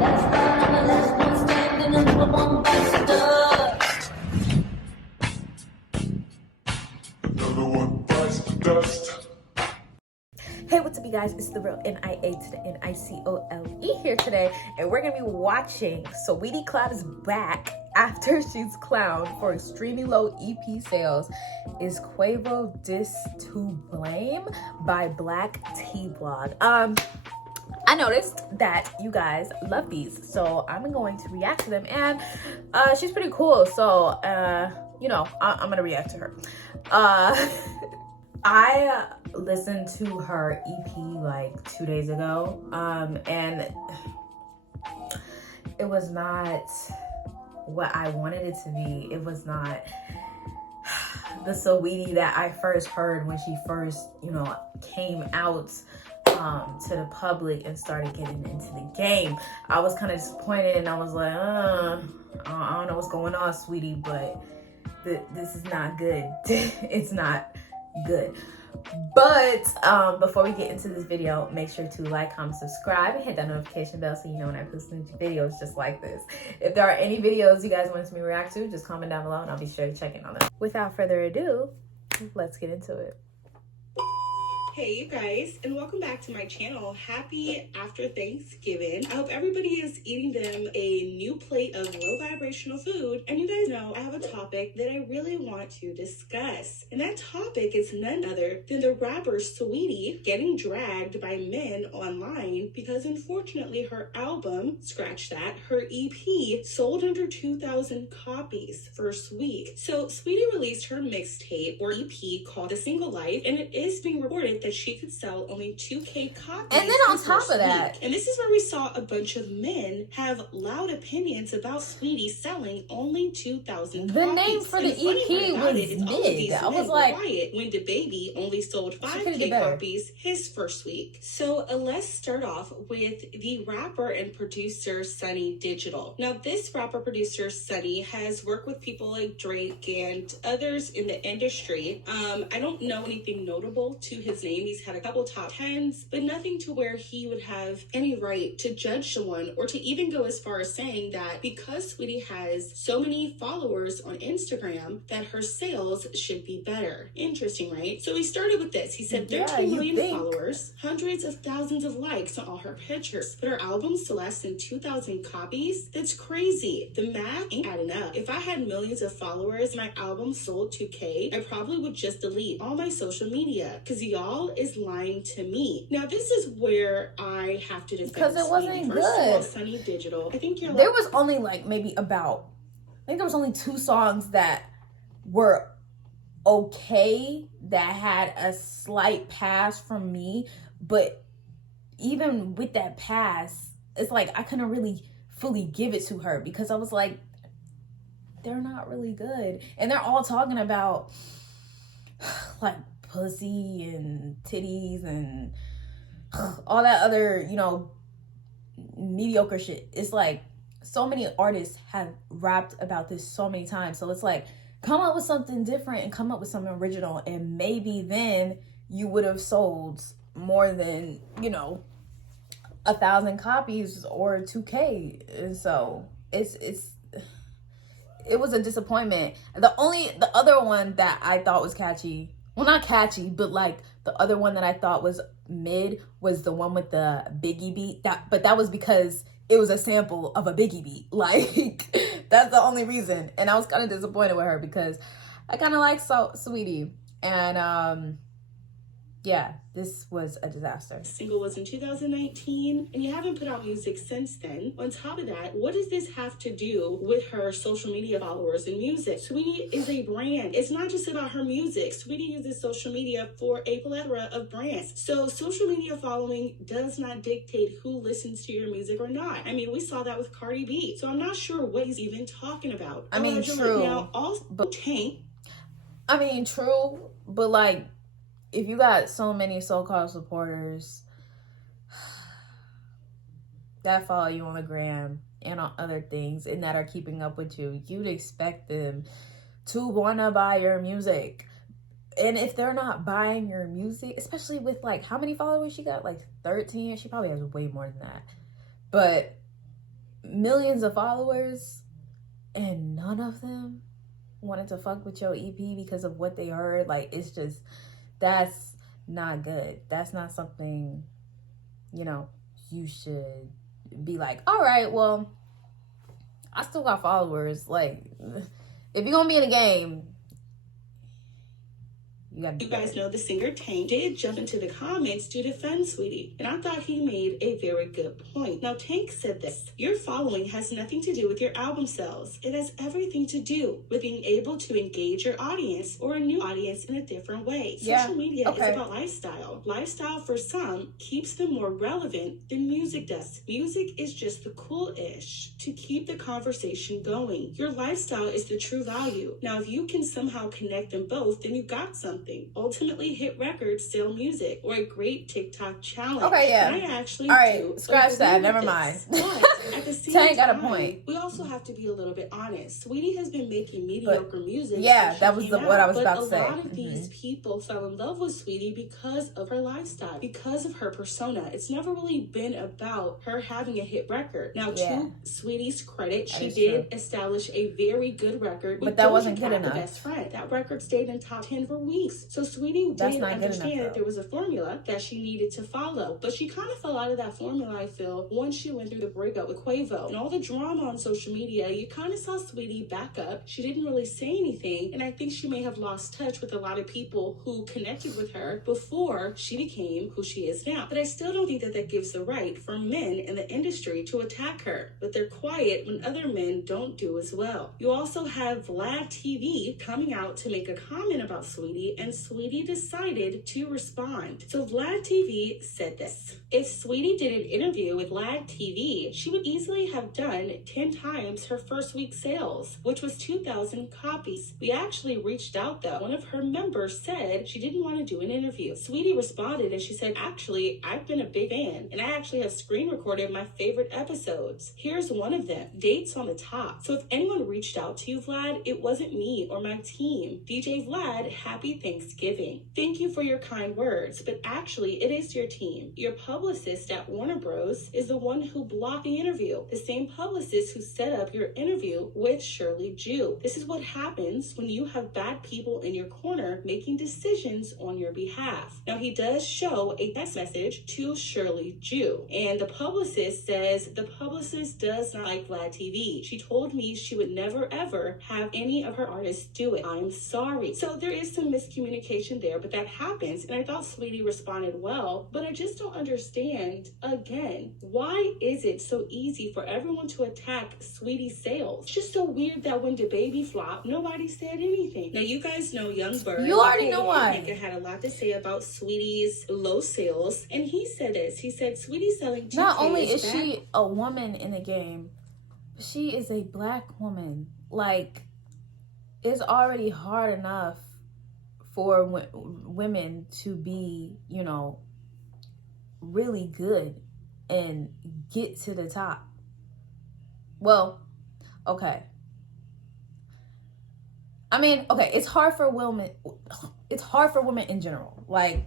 That's why I'm the last one standing and no one bites the dust. Another one bites the dust. Hey, what's up, you guys? It's the real NIA to the NICOLE here today, and we're gonna be watching Saweetie CLAPS back after she's clowned for extremely low EP sales. Is Quavo Diss to Blame by Black T Blog. I noticed that you guys love these, so I'm going to react to them, and she's pretty cool, so you know, I'm gonna react to her. I listened to her EP like 2 days ago, and it was not what I wanted it to be. It was not the Saweetie that I first heard when she first, you know, came out to the public and started getting into the game. I was kind of disappointed, and I was like, I don't know what's going on, sweetie, but this is not good. It's not good. But before we get into this video, make sure to like, comment, subscribe, and hit that notification bell so you know when I post new videos just like this. If there are any videos you guys want me to react to, just comment down below and I'll be sure to check in on them. Without further ado, let's get into it. Hey you guys, and welcome back to my channel. Happy after Thanksgiving. I hope everybody is eating them a new plate of low vibrational food. And you guys know I have a topic that I really want to discuss. And that topic is none other than the rapper Saweetie getting dragged by men online because unfortunately her album, scratch that, her EP sold under 2,000 copies first week. So Saweetie released her mixtape or EP called The Single Life, and it is being reported that she could sell only 2K copies. And then on top of that, and this is where we saw a bunch of men have loud opinions about Saweetie selling only 2,000 copies. The name for the EP was mid. I was like, quiet when DaBaby only sold 5K copies his first week. So let's start off with the rapper and producer Sunny Digital. Now this rapper producer Sunny has worked with people like Drake and others in the industry. I don't know anything notable to his name. He's had a couple top 10s, but nothing to where he would have any right to judge someone or to even go as far as saying that because Saweetie has so many followers on Instagram that her sales should be better. Interesting, right? So he started with this. He said 13 million followers, hundreds of thousands of likes on all her pictures, but her album's to less than 2,000 copies? That's crazy. The math ain't adding up. If I had millions of followers and my album sold 2K, I probably would just delete all my social media because y'all is lying to me. Now this is where I have to defend because it wasn't First of all, good. Sunny Digital, I think you're there was only like maybe about, I think there was only 2 songs that were okay that had a slight pass from me, but even with that pass, it's like I couldn't really fully give it to her because I was like, they're not really good, and they're all talking about like pussy and titties and all that other, you know, mediocre shit. It's like so many artists have rapped about this so many times, so it's like come up with something different and come up with something original, and maybe then you would have sold more than, you know, 1,000 copies or 2K. And so it was a disappointment. The other one that I thought was catchy, well, not catchy, but like the other one that I thought was mid was the one with the Biggie beat. But that was because it was a sample of a Biggie beat. Like that's the only reason. And I was kind of disappointed with her because I kind of like Saweetie. And yeah, this was a disaster. Single was in 2019, and you haven't put out music since then. On top of that, what does this have to do with her social media followers and music? Saweetie is a brand. It's not just about her music. Saweetie uses social media for a plethora of brands. So social media following does not dictate who listens to your music or not. I mean, we saw that with Cardi B. So I'm not sure what he's even talking about. I mean, true. Now, also, I mean, true, but like, if you got so many so-called supporters that follow you on the gram and on other things and that are keeping up with you, you'd expect them to want to buy your music. And if they're not buying your music, especially with like how many followers she got, like 13, she probably has way more than that. But millions of followers and none of them wanted to fuck with your EP because of what they heard. Like, it's just, that's not good. That's not something, you know, you should be like, all right, well, I still got followers. Like, if you're gonna be in a game, you guys know the singer Tank did jump into the comments to defend Saweetie, and I thought he made a very good point. Now, Tank said this: your following has nothing to do with your album sales. It has everything to do with being able to engage your audience or a new audience in a different way. Social media is about lifestyle. Lifestyle for some keeps them more relevant than music does. Music is just the cool-ish to keep the conversation going. Your lifestyle is the true value. Now, if you can somehow connect them both, then you got something. Ultimately, hit records sell music, or a great TikTok challenge. Okay, yeah. And I actually scratch that. Never mind. But at the same Tank time, got a point. We also have to be a little bit honest. Saweetie has been making mediocre music. Yeah, that was what I was about to say. But a lot of these people fell in love with Saweetie because of her lifestyle, because of her persona. It's never really been about her having a hit record. Now, to Saweetie's credit, she did establish a very good record. But that wasn't good enough. Best friend. That record stayed in top 10 for weeks. So Saweetie did understand that there was a formula that she needed to follow. But she kind of fell out of that formula, I feel, once she went through the breakup with Quavo. And all the drama on social media, you kind of saw Saweetie back up. She didn't really say anything. And I think she may have lost touch with a lot of people who connected with her before she became who she is now. But I still don't think that that gives the right for men in the industry to attack her. But they're quiet when other men don't do as well. You also have Vlad TV coming out to make a comment about Saweetie, and Saweetie decided to respond. So Vlad TV said this: if Saweetie did an interview with Vlad TV, she would easily have done 10 times her first week sales, which was 2,000 copies. We actually reached out though. One of her members said she didn't want to do an interview. Saweetie responded and she said, actually, I've been a big fan and I actually have screen recorded my favorite episodes. Here's one of them. Dates on the top. So if anyone reached out to you, Vlad, it wasn't me or my team. DJ Vlad, happy Thanksgiving. Thank you for your kind words, but actually it is your team. Your publicist at Warner Bros. Is the one who blocked the interview. The same publicist who set up your interview with Shirley Jew. This is what happens when you have bad people in your corner making decisions on your behalf. Now, he does show a text message to Shirley Jew, and the publicist says the publicist does not like Vlad TV. She told me she would never ever have any of her artists do it. I'm sorry. So there is some miscommunication there, but that happens, and I thought Saweetie responded well, but I just don't understand, again, why is it so easy for everyone to attack Saweetie's sales? It's just so weird that when DaBaby flopped, nobody said anything. Now, you guys know Young Bird. You already know why. Had a lot to say about Saweetie's low sales, and he said this. He said, Saweetie selling 2K. Not only is she a woman in the game, but she is a black woman. Like, it's already hard enough for women to be, you know, really good and get to the top. Well, okay. I mean, okay, it's hard for women. It's hard for women in general. Like,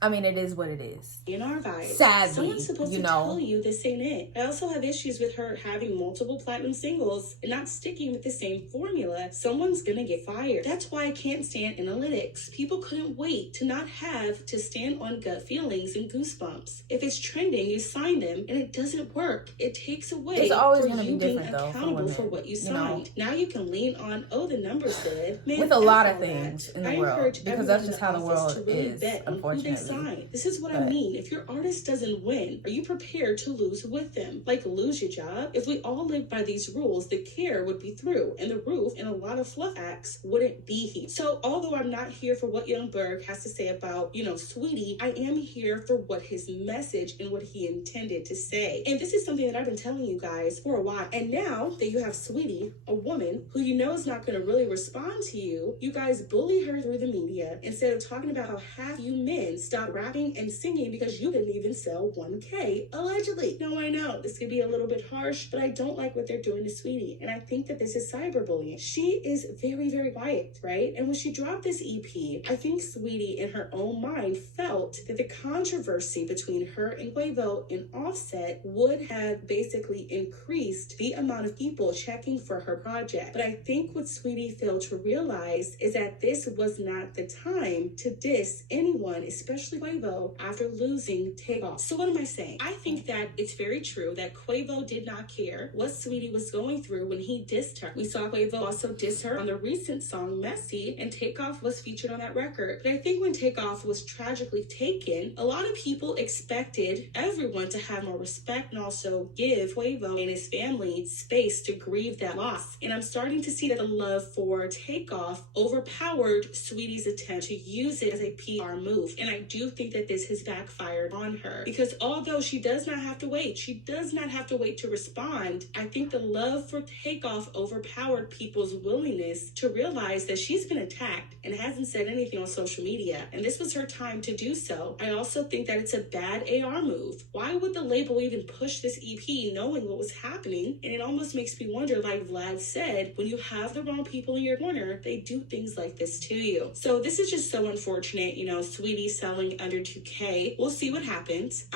I mean, it is what it is. In our vibes, sadly, someone's supposed to tell you this ain't it. I also have issues with her having multiple platinum singles and not sticking with the same formula. Someone's gonna get fired. That's why I can't stand analytics. People couldn't wait to not have to stand on gut feelings and goosebumps. If it's trending, you sign them, and it doesn't work. It takes away. It's always for gonna you be different, being though, accountable for women, for what you you signed. know? Now you can lean on, oh, the numbers said. Man, With a lot F of all things that. in the I world, encourage because everyone that's in just how the office world to really is, bet on who they unfortunately. sign. This is what I mean. If your artist doesn't win, are you prepared to lose with them? Like, lose your job? If we all lived by these rules, the care would be through, and the roof and a lot of fluff acts wouldn't be here. So although I'm not here for what Young Berg has to say about, you know, Saweetie, I am here for what his message and what he intended to say. And this is something that I've been telling you guys for a while. And now that you have Saweetie, a woman who you know is not going to really respond to you, you guys bully her through the media instead of talking about how half you men stop stop rapping and singing because you didn't even sell 1K, allegedly. Now, I know this could be a little bit harsh, but I don't like what they're doing to Saweetie, and I think that this is cyberbullying. She is very, very quiet, right? And when she dropped this EP, I think Saweetie, in her own mind, felt that the controversy between her and Quavo and Offset would have basically increased the amount of people checking for her project. But I think what Saweetie failed to realize is that this was not the time to diss anyone, especially Quavo, after losing Takeoff. So what am I saying? I think that it's very true that Quavo did not care what Saweetie was going through when he dissed her. We saw Quavo also diss her on the recent song Messy, and Takeoff was featured on that record. But I think when Takeoff was tragically taken, a lot of people expected everyone to have more respect and also give Quavo and his family space to grieve that loss. And I'm starting to see that the love for Takeoff overpowered Saweetie's attempt to use it as a PR move. And I do think that this has backfired on her, because although she does not have to wait to respond, I think the love for Takeoff overpowered people's willingness to realize that she's been attacked and hasn't said anything on social media, and this was her time to do so. I also think that it's a bad AR move. Why would the label even push this EP knowing what was happening? And it almost makes me wonder, like Vlad said, when you have the wrong people in your corner, they do things like this to you. So this is just so unfortunate. You know, Saweetie selling under 2K. We'll see what happens.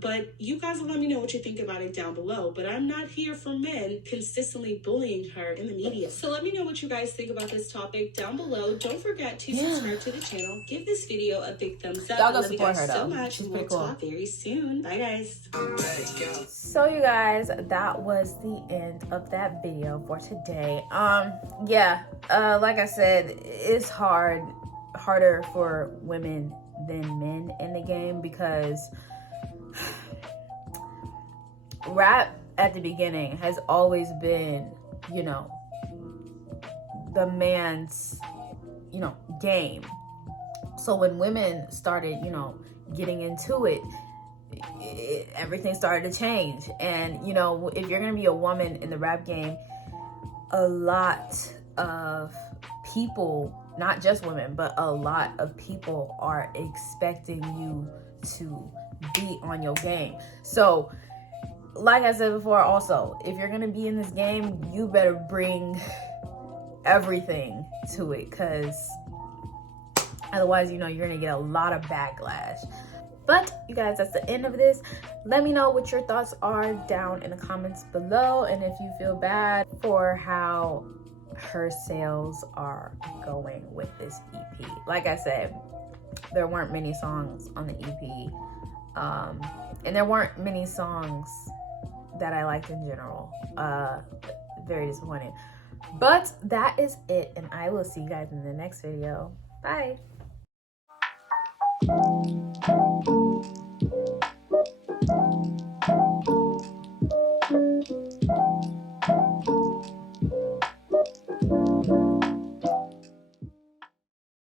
But you guys will let me know what you think about it down below. But I'm not here for men consistently bullying her in the media. So let me know what you guys think about this topic down below. Don't forget to subscribe to the channel. Give this video a big thumbs up. Y'all I go love you support guys her, so though. much. She's We'll pretty cool. talk very soon. Bye, guys. So you guys, that was the end of that video for today. Like I said, it's harder for women than men in the game, because rap at the beginning has always been, you know, the man's, you know, game. So when women started, you know, getting into it, everything started to change. And, you know, if you're going to be a woman in the rap game, a lot of people, not just women, but a lot of people are expecting you to be on your game. So, like I said before, also, if you're going to be in this game, you better bring everything to it, because otherwise, you know, you're going to get a lot of backlash. But you guys, that's the end of this. Let me know what your thoughts are down in the comments below, and if you feel bad for how her sales are going with this EP. Like I said, there weren't many songs on the EP, and there weren't many songs that I liked in general. Very disappointing. But that is it, and I will see you guys in the next video. Bye.